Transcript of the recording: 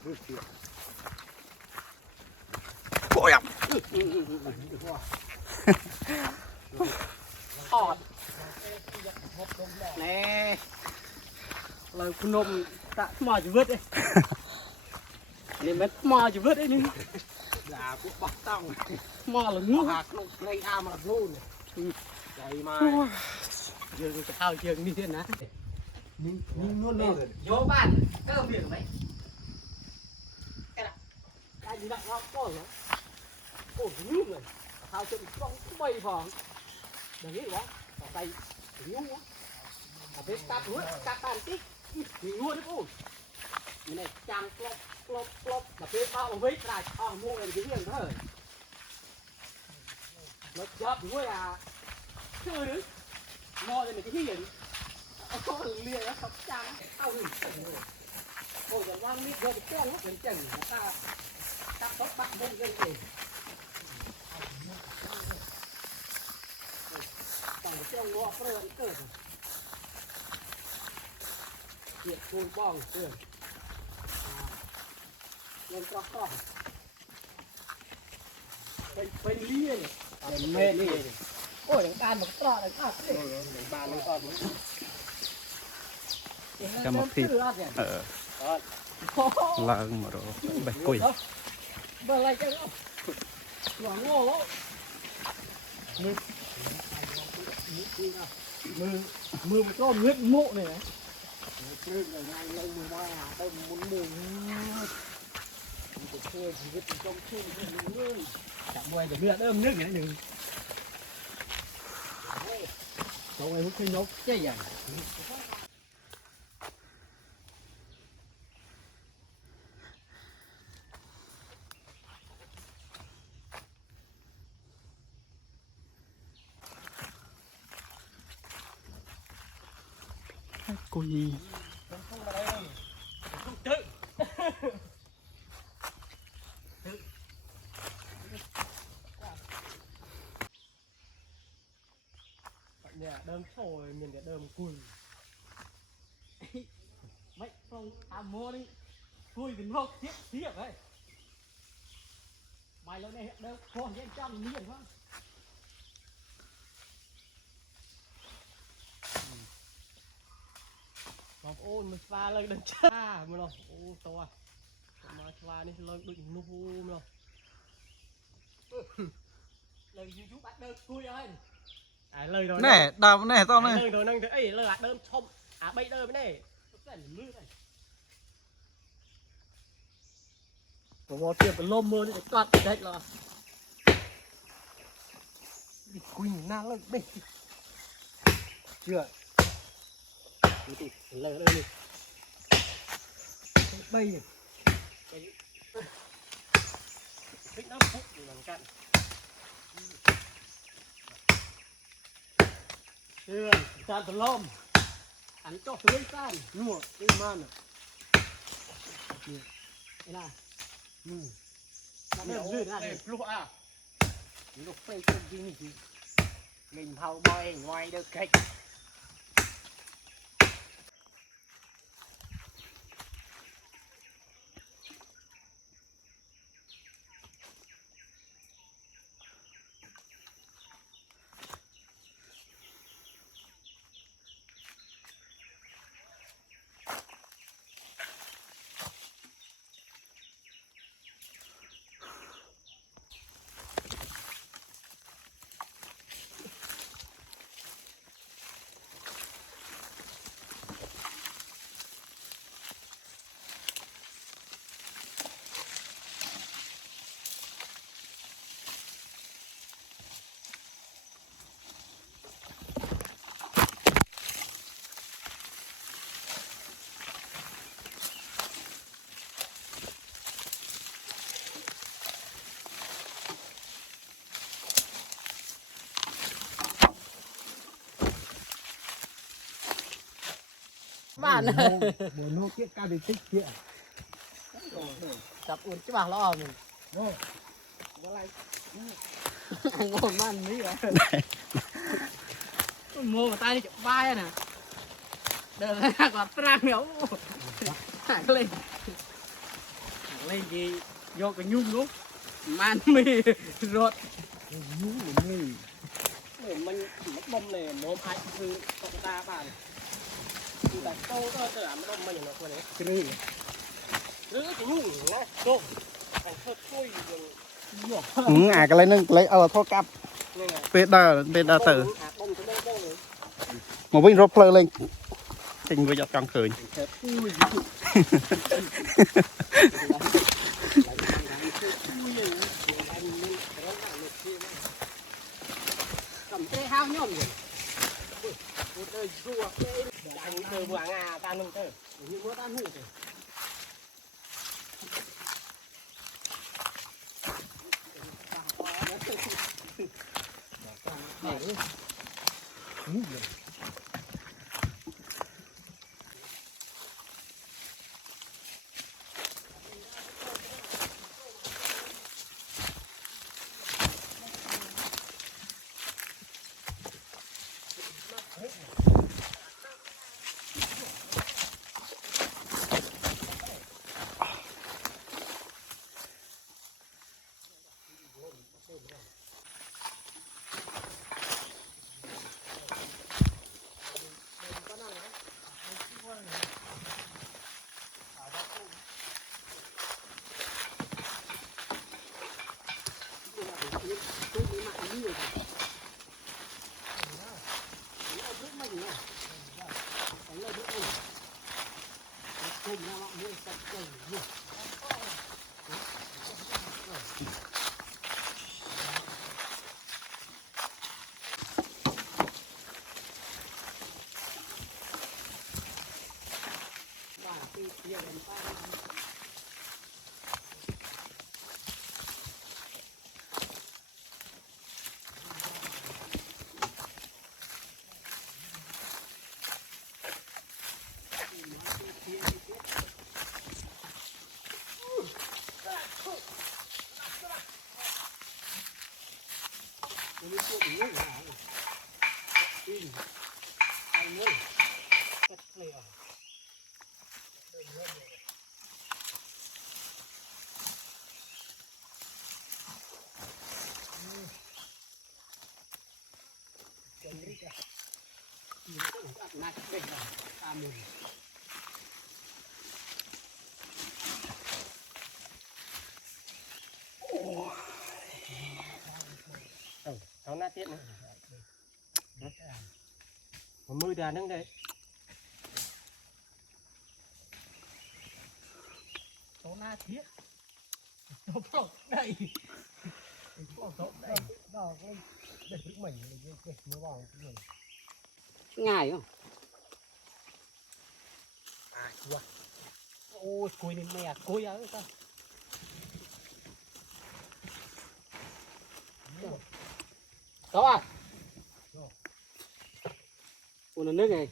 โอ้ยออดแน่เราคุณนมตะหมอจะเวิร์ดเอ้นี่มันหมอจะเวิร์ดเอ้นี่ด่าปุ๊บปักต้องหมอหรืองูหักลงในอามาลูนใหญ่มาเยอะจะเข้าเชิงนี่นะนี่นู่นเลยโยบ้านก็เปลี่ยนไหมได้ยินดังว่าก้อนเหรอโอ้ยุ่งเลยเข้าเชิงต้องใบฟองอย่างนี้วะต่อไปยุ่งวะเอาไปตัดหัวตัดตานติ๊กมีงัวด้วยปุ๊บมันเนี่ยจังกลบแบบเป็นเอาไว้ตายเอาโม่อะไรที่เรื่องเท่าแล้วยับด้วยอ่ะคือหรือโม่อะไรที่เรื่องเอาก้อนเลี้ยแล้วขับจังเอาหนึ่งโอ้ยว่างนิดเดียวจะแก้แล้วเป็นจังตาตัดต๊อกปักบนเรื่องเองต่างเจ้างัวเปลือยเกิดเกี่ยคูณบ้องเพื่อนเล่นกระป๋องเป็นเลี้ยงเป็นเมฆนี่โอ้ยการมันกระอะไรก็ได้บ้านมันก็จะมาผิดล้างมาดูใบกุยเบอร์อะไรกันหวังโง่มือมันก็เงือกโม่เนี่ยนะเรื่องอะไรเรามือได้อะได้มุนจะช่วยชีวิตมันต้องช่วยมันเรื่องจับมวยจะเลือดเริ่มนึกอย่างหนึ่งตรงไอ้พวกขี้นกเจ๊ใหญ่กุยเนี่ยเดิมโซ่เหมือนกับเดิมกุยไม่ต้องทำโม่นี่กุยเป็นโรคเทียบเลยไม่แล้วเนี่ยเดิมโค้งยังจ้ำเลี้ยงมั้งบอกโอ้มันฟ้าเลยเดินช้ามันหรอโอ้ตัวมาฟ้านี่เลยดึงนูมันหรอเลยยูบัดเดินกุยเลยlời rồi nè đào nè tao nè lời rồi nâng thế ấy lời hạt đơn chôm bây giờ bên này có tiền cái lôm mưa để cắt đấy là quỳnh na lên đây chưa lời đây đây thích nó phúc thì làm cạn chưa cạn từ lôm ăn cho từ lên tan nua cái man này là đây lúa à lúa phê không gì mình hầu bòi ngoài được kịch bạn buồn nô kia ca để tích kia tập uốn cái bà lo mình anh ngồi man mấy vậy mua tay đi chụp vai nè đợt này còn trang miếu lên gì vô cái nhung luôn man mi rốt nhú mình để mình mất bông này mồm ai cứ tao ta bạn tại câu tôi làm bông mình nó quên đấy kiri cứ cái nhung này tô thành thớt cùi rồi អាកន្លែងហ្នឹងកន្លែងអើធោះកាប់ này này ពេលដើរទៅ bông cho bông rồi មកវិញរត់ផ្លូវលេងចេញវិញអត់ចង់ឃើញ thớt cùi cầm tê hao nhom rồi một đời rùa anh từ vừa ngà ta nung tơ như mưa tan hủ rồi tháo nát tiết nữa một mươi đàn đứng đây tháo nát tiết tháo phọc đây đó để thức mình nó vào mình ngài không à chua ôi cùi lên mẹ cùi á ta có à ủa nó nước này